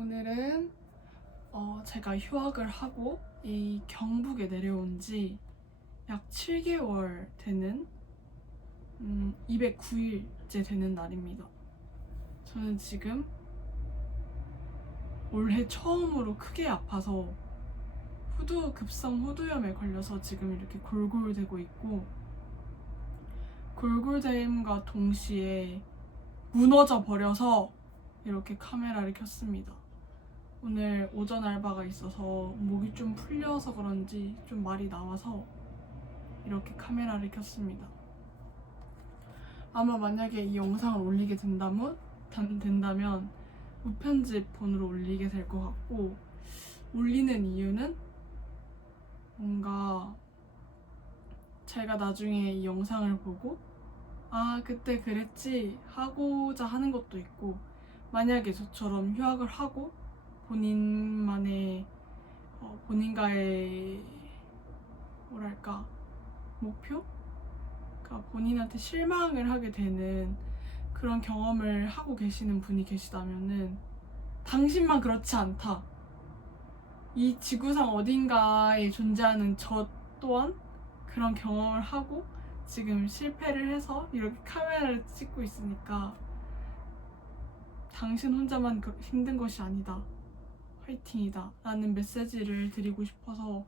오늘은 제가 휴학을 하고 이 경북에 내려온 지 약 7개월 되는 209일째 되는 날입니다. 저는 지금 올해 처음으로 크게 아파서 급성 후두염에 걸려서 지금 이렇게 골골대고 있고, 골골댐과 동시에 무너져 버려서 이렇게 카메라를 켰습니다. 오늘 오전 알바가 있어서 목이 좀 풀려서 그런지 좀 말이 나와서 이렇게 카메라를 켰습니다. 아마 만약에 이 영상을 올리게 된다면 무편집 본으로 올리게 될 것 같고, 올리는 이유는 뭔가 제가 나중에 이 영상을 보고 아 그때 그랬지 하고자 하는 것도 있고, 만약에 저처럼 휴학을 하고 본인과의 목표? 그러니까 본인한테 실망을 하게 되는 그런 경험을 하고 계시는 분이 계시다면은 당신만 그렇지 않다. 이 지구상 어딘가에 존재하는 저 또한 그런 경험을 하고 지금 실패를 해서 이렇게 카메라를 찍고 있으니까 당신 혼자만 힘든 것이 아니다. 화이팅이다. 라는 메시지를 드리고 싶어서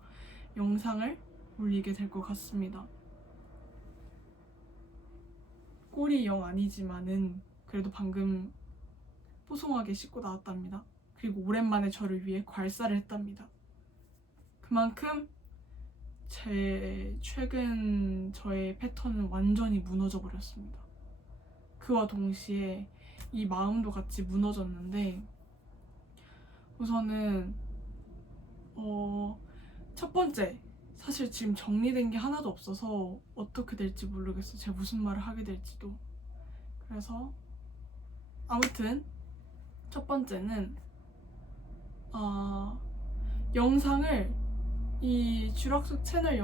영상을 올리게 될 것 같습니다. 꼴이 영 아니지만은 그래도 방금 뽀송하게 씻고 나왔답니다. 그리고 오랜만에 저를 위해 괄사를 했답니다. 그만큼 최근 저의 패턴은 완전히 무너져 버렸습니다. 그와 동시에 이 마음도 같이 무너졌는데, 우선은 첫 번째, 사실 지금 정리된 게 하나도 없어서 어떻게 될지 모르겠어요. 제가 무슨 말을 하게 될지도. 그래서 아무튼 첫 번째는 영상을 이 쥐락속 채널의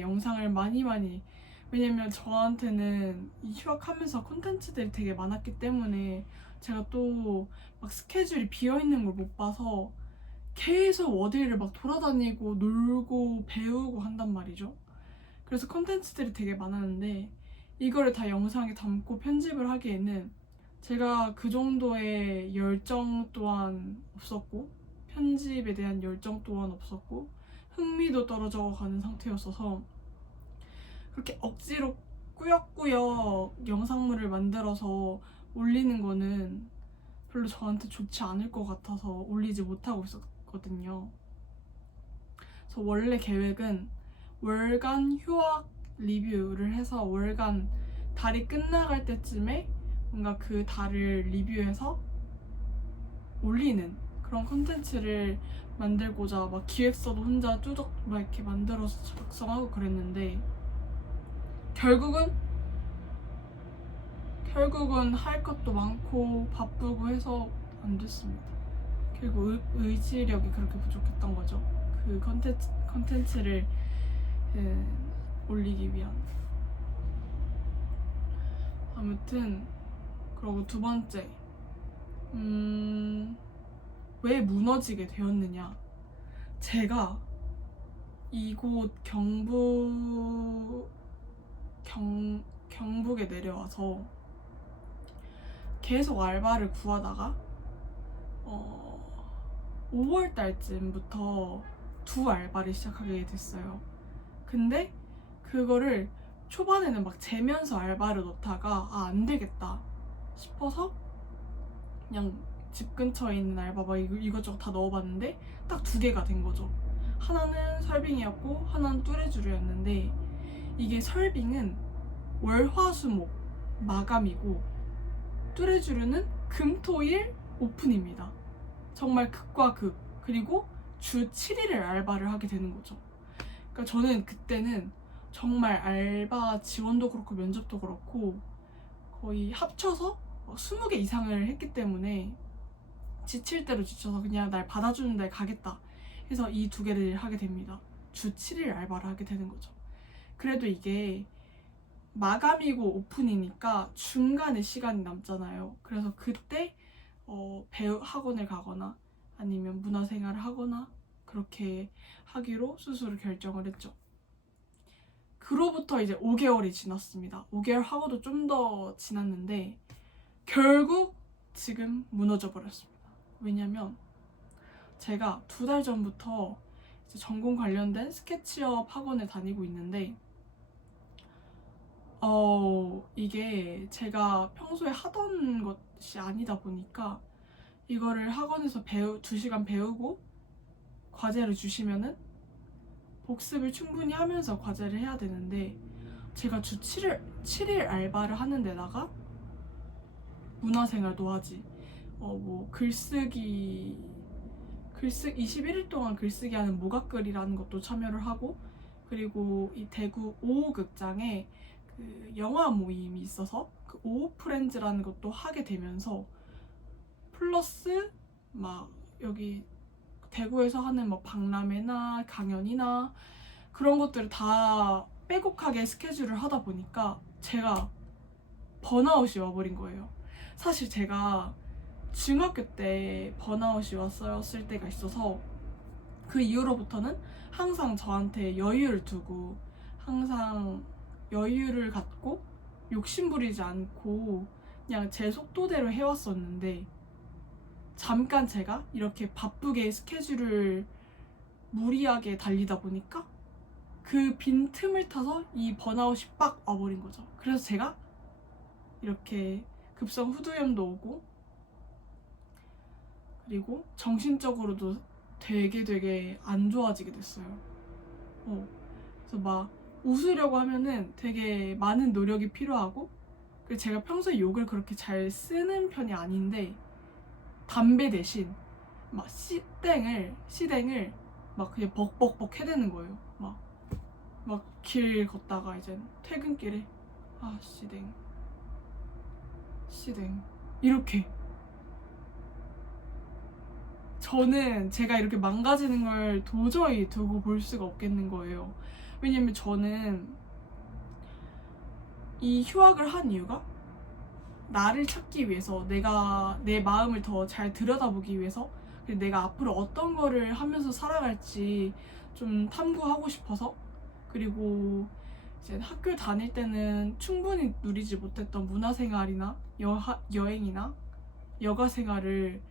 영상을 많이, 왜냐면 저한테는 이 휴학하면서 콘텐츠들이 되게 많았기 때문에 제가 또 막 스케줄이 비어있는 걸 못 봐서 계속 어디를 막 돌아다니고 놀고 배우고 한단 말이죠. 그래서 콘텐츠들이 되게 많았는데 이거를 다 영상에 담고 편집을 하기에는 제가 그 정도의 열정 또한 없었고, 편집에 대한 열정 또한 없었고, 흥미도 떨어져 가는 상태였어서 그렇게 억지로 꾸역꾸역 영상물을 만들어서 올리는 거는 별로 저한테 좋지 않을 것 같아서 올리지 못하고 있었거든요. 그래서 원래 계획은 월간 휴학 리뷰를 해서 월간 달이 끝나갈 때쯤에 뭔가 그 달을 리뷰해서 올리는 그런 콘텐츠를 만들고자 막 기획서도 혼자 뚜덕 막 이렇게 만들어서 작성하고 그랬는데 결국은 할 것도 많고 바쁘고 해서 안 됐습니다. 그리고 의지력이 그렇게 부족했던 거죠. 그 컨텐츠를 올리기 위한. 아무튼 그리고 두 번째, 왜 무너지게 되었느냐. 제가 이곳 경북에 내려와서 계속 알바를 구하다가 5월 달쯤부터 두 알바를 시작하게 됐어요. 근데 그거를 초반에는 막 재면서 알바를 넣다가 안 되겠다 싶어서 그냥 집 근처에 있는 알바 막 이것저것 다 넣어봤는데 딱 2개가 된 거죠. 하나는 설빙이었고 하나는 뚜레쥬르였는데, 이게 설빙은 월화수목 마감이고 뚜레쥬르는 금토일 오픈입니다. 정말 극과 극. 그리고 주 7일을 알바를 하게 되는 거죠. 그러니까 저는 그때는 정말 알바 지원도 그렇고 면접도 그렇고 거의 합쳐서 20개 이상을 했기 때문에 지칠 대로 지쳐서 그냥 날 받아주는 데 가겠다 해서 이 2개를 하게 됩니다. 주 7일 알바를 하게 되는 거죠. 그래도 이게 마감이고 오픈이니까 중간에 시간이 남잖아요. 그래서 그때 배우 학원을 가거나 아니면 문화생활을 하거나 그렇게 하기로 스스로 결정을 했죠. 그로부터 이제 5개월이 지났습니다. 5개월 하고도 좀 더 지났는데 결국 지금 무너져 버렸습니다. 왜냐면 제가 2달 전부터 이제 전공 관련된 스케치업 학원을 다니고 있는데 이게 제가 평소에 하던 것이 아니다 보니까 이거를 학원에서 2시간 배우고 과제를 주시면은 복습을 충분히 하면서 과제를 해야 되는데 제가 주 7일 알바를 하는 데다가 문화생활도 하지 뭐 글쓰기 21일 동안 글쓰기 하는 모각글이라는 것도 참여를 하고 그리고 이 대구 5호 극장에 그 영화 모임이 있어서 그 5호 프렌즈라는 것도 하게 되면서 플러스 막 여기 대구에서 하는 뭐 박람회나 강연이나 그런 것들을 다 빼곡하게 스케줄을 하다 보니까 제가 번아웃이 와버린 거예요. 사실 제가 중학교 때 번아웃이 왔었을 때가 있어서 그 이후로부터는 항상 저한테 여유를 두고 항상 여유를 갖고 욕심부리지 않고 그냥 제 속도대로 해왔었는데 잠깐 제가 이렇게 바쁘게 스케줄을 무리하게 달리다 보니까 그 빈틈을 타서 이 번아웃이 빡 와버린 거죠. 그래서 제가 이렇게 급성 후두염도 오고 그리고 정신적으로도 되게 안 좋아지게 됐어요. 그래서 막 웃으려고 하면은 되게 많은 노력이 필요하고 그리고 제가 평소에 욕을 그렇게 잘 쓰는 편이 아닌데 담배 대신 막 씨땡을 막 그냥 벅벅벅 해대는 거예요. 막 길 걷다가 이제 퇴근길에 씨댕 이렇게 저는 제가 이렇게 망가지는 걸 도저히 두고 볼 수가 없겠는 거예요. 왜냐면 저는 이 휴학을 한 이유가 나를 찾기 위해서 내가 내 마음을 더 잘 들여다보기 위해서 그리고 내가 앞으로 어떤 거를 하면서 살아갈지 좀 탐구하고 싶어서 그리고 이제 학교 다닐 때는 충분히 누리지 못했던 문화생활이나 여행이나 여가생활을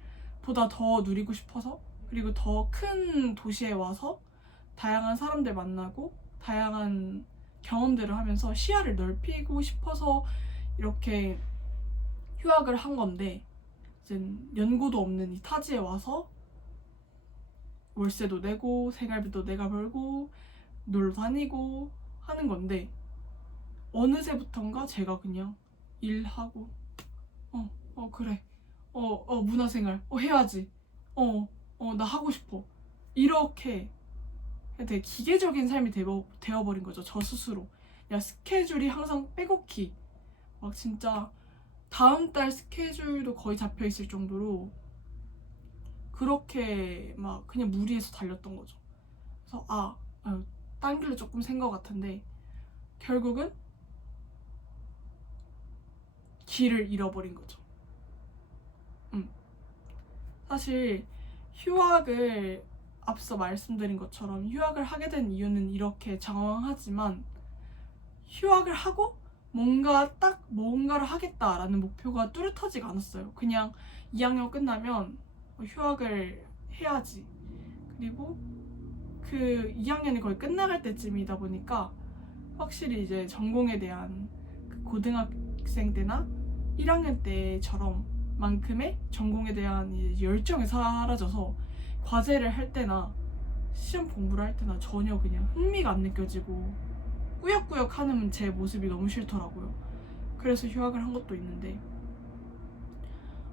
보다 더 누리고 싶어서 그리고 더 큰 도시에 와서 다양한 사람들 만나고 다양한 경험들을 하면서 시야를 넓히고 싶어서 이렇게 휴학을 한 건데 이제 연고도 없는 이 타지에 와서 월세도 내고 생활비도 내가 벌고 놀러 다니고 하는 건데 어느새부턴가 제가 그냥 일하고 그래 문화생활 해야지 나 하고 싶어 이렇게 되게 기계적인 삶이 되어버린 거죠. 저 스스로 야 스케줄이 항상 빼곡히 막 진짜 다음 달 스케줄도 거의 잡혀 있을 정도로 그렇게 막 그냥 무리해서 달렸던 거죠. 그래서 딴 길로 조금 센 것 같은데 결국은 길을 잃어버린 거죠. 사실 휴학을 앞서 말씀드린 것처럼 휴학을 하게 된 이유는 이렇게 장황하지만 휴학을 하고 뭔가를 하겠다라는 목표가 뚜렷하지가 않았어요. 그냥 2학년 끝나면 휴학을 해야지. 그리고 그 2학년이 거의 끝나갈 때쯤이다 보니까 확실히 이제 전공에 대한 그 고등학생 때나 1학년 때처럼 만큼의 전공에 대한 이제 열정이 사라져서 과제를 할 때나 시험 공부를 할 때나 전혀 그냥 흥미가 안 느껴지고 꾸역꾸역 하는 제 모습이 너무 싫더라고요. 그래서 휴학을 한 것도 있는데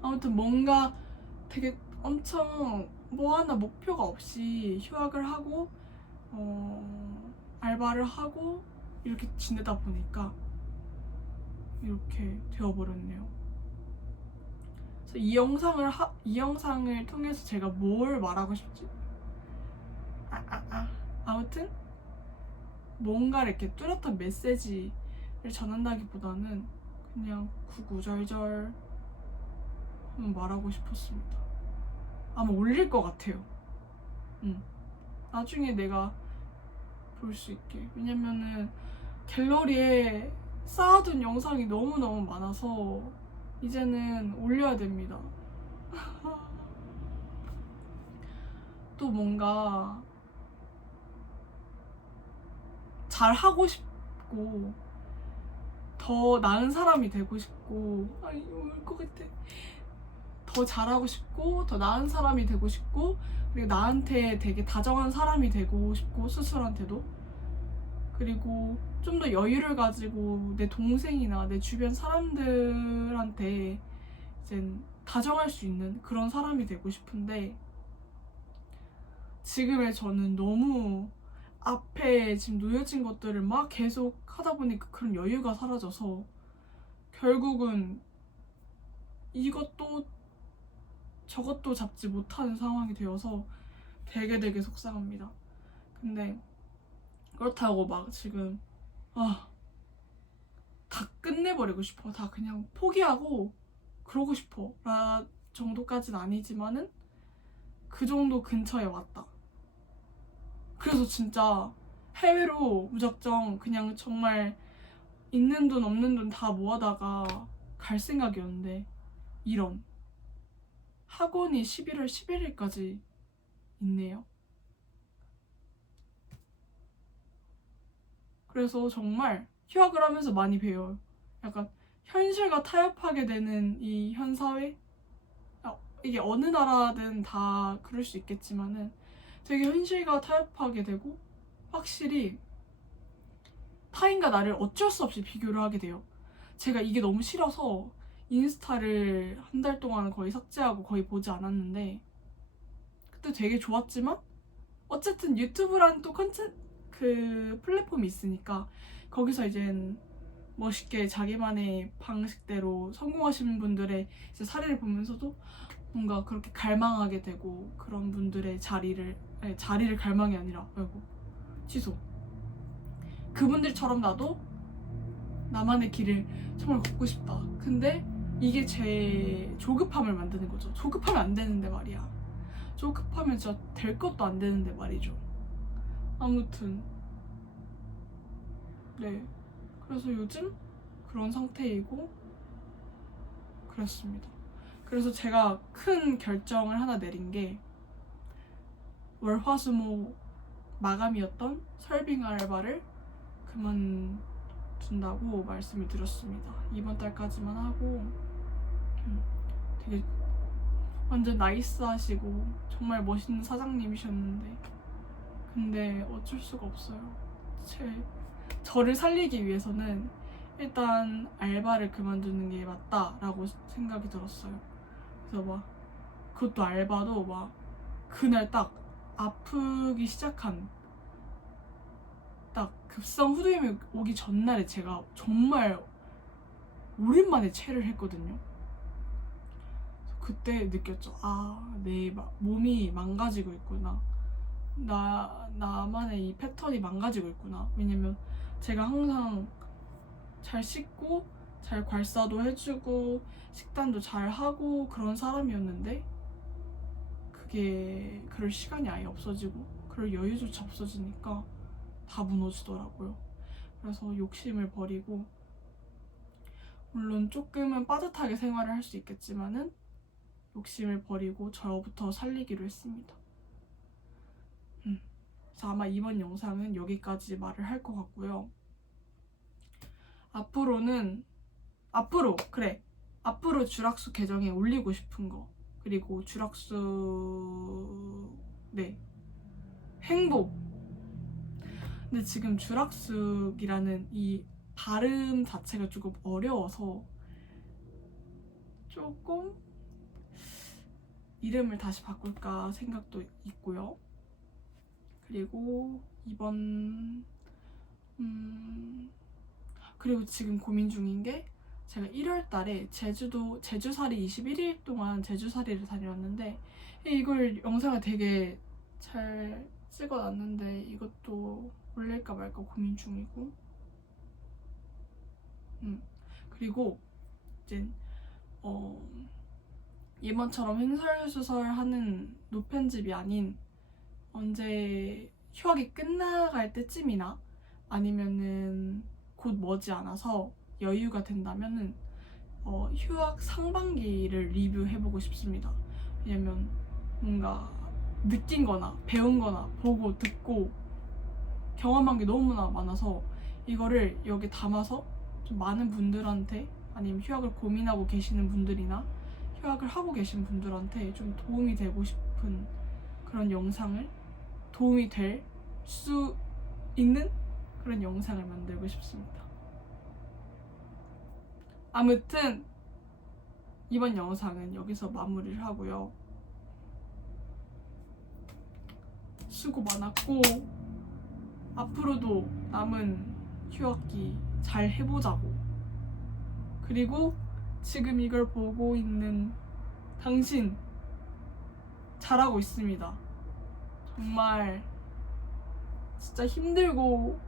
아무튼 뭔가 되게 엄청 뭐 하나 목표가 없이 휴학을 하고 알바를 하고 이렇게 지내다 보니까 이렇게 되어버렸네요. 그래서 이 영상을 통해서 제가 뭘 말하고 싶지? 아무튼 뭔가를 이렇게 뚜렷한 메시지를 전한다기보다는 그냥 구구절절 말하고 싶었습니다. 아마 올릴 것 같아요. 나중에 내가 볼 수 있게. 왜냐면은 갤러리에 쌓아둔 영상이 너무너무 많아서 이제는 올려야 됩니다. 또 뭔가 잘 하고 싶고 더 나은 사람이 되고 싶고, 아니 울 것 같아. 더 잘하고 싶고 더 나은 사람이 되고 싶고, 그리고 나한테 되게 다정한 사람이 되고 싶고, 스스로한테도. 그리고 좀 더 여유를 가지고 내 동생이나 내 주변 사람들한테 이제 다정할 수 있는 그런 사람이 되고 싶은데, 지금의 저는 너무 앞에 지금 놓여진 것들을 막 계속 하다 보니까 그런 여유가 사라져서 결국은 이것도 저것도 잡지 못하는 상황이 되어서 되게 속상합니다. 근데 그렇다고 막 지금 다 끝내버리고 싶어, 다 그냥 포기하고 그러고 싶어 라 정도까지는 아니지만은 그 정도 근처에 왔다. 그래서 진짜 해외로 무작정 그냥 정말 있는 돈 없는 돈 다 모아다가 갈 생각이었는데, 이런 학원이 11월 11일까지 있네요. 그래서 정말 휴학을 하면서 많이 배워요. 약간 현실과 타협하게 되는 이 현 사회? 이게 어느 나라든 다 그럴 수 있겠지만은 되게 현실과 타협하게 되고, 확실히 타인과 나를 어쩔 수 없이 비교를 하게 돼요. 제가 이게 너무 싫어서 인스타를 한 달 동안 거의 삭제하고 거의 보지 않았는데, 그때 되게 좋았지만 어쨌든 유튜브라는 또 그 플랫폼이 있으니까 거기서 이젠 멋있게 자기만의 방식대로 성공하신 분들의 이제 사례를 보면서도 뭔가 그렇게 갈망하게 되고, 그런 분들의 자리를 갈망이 아니라, 아이고 취소, 그분들처럼 나도 나만의 길을 정말 걷고 싶다. 근데 이게 제 조급함을 만드는 거죠. 조급하면 안 되는데 말이야. 조급하면 진짜 될 것도 안 되는데 말이죠. 아무튼 네, 그래서 요즘 그런 상태이고 그랬습니다. 그래서 제가 큰 결정을 하나 내린 게, 월화수목 마감이었던 설빙 알바를 그만둔다고 말씀을 드렸습니다. 이번 달까지만 하고. 되게 완전 나이스하시고 정말 멋있는 사장님이셨는데, 근데 어쩔 수가 없어요. 저를 살리기 위해서는 일단 알바를 그만두는 게 맞다라고 생각이 들었어요. 그래서 막 그것도 알바도 막 그날 딱 아프기 시작한 딱 급성 후두염이 오기 전날에 제가 정말 오랜만에 체를 했거든요. 그때 느꼈죠. 내 몸이 망가지고 있구나. 나만의 이 패턴이 망가지고 있구나. 왜냐면 제가 항상 잘 씻고 잘 괄사도 해주고 식단도 잘 하고 그런 사람이었는데, 그게 그럴 시간이 아예 없어지고 그럴 여유조차 없어지니까 다 무너지더라고요. 그래서 욕심을 버리고, 물론 조금은 빠듯하게 생활을 할 수 있겠지만은 욕심을 버리고 저부터 살리기로 했습니다. 그래서 아마 이번 영상은 여기까지 말을 할 것 같고요. 앞으로 주락수 계정에 올리고 싶은 거, 그리고 주락수 행복. 근데 지금 주락숙이라는 이 발음 자체가 조금 어려워서 조금 이름을 다시 바꿀까 생각도 있고요. 그리고 그리고 지금 고민 중인 게, 제가 1월 달에 제주살이 21일 동안 제주살이를 다녀왔는데, 이걸 영상을 되게 잘 찍어놨는데 이것도 올릴까 말까 고민 중이고, 그리고 이제 이번처럼 횡설수설하는 노편집이 아닌 언제 휴학이 끝나갈 때쯤이나 아니면은 곧 머지않아서 여유가 된다면은 휴학 상반기를 리뷰해보고 싶습니다. 왜냐면 뭔가 느낀 거나 배운 거나 보고 듣고 경험한 게 너무나 많아서 이거를 여기 담아서 좀 많은 분들한테 아니면 휴학을 고민하고 계시는 분들이나 휴학을 하고 계신 분들한테 좀 도움이 되고 싶은 그런 영상을 도움이 될 수 있는 그런 영상을 만들고 싶습니다. 아무튼 이번 영상은 여기서 마무리를 하고요. 수고 많았고 앞으로도 남은 휴학기 잘 해보자고. 그리고 지금 이걸 보고 있는 당신 잘하고 있습니다. 정말 진짜 힘들고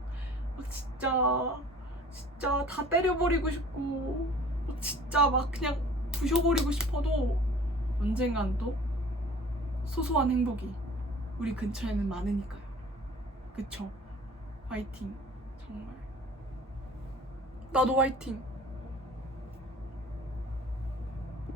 막 진짜 다 때려버리고 싶고 막 진짜 막 그냥 부셔버리고 싶어도 언젠간 또 소소한 행복이 우리 근처에는 많으니까요. 그쵸? 화이팅. 정말 나도 화이팅.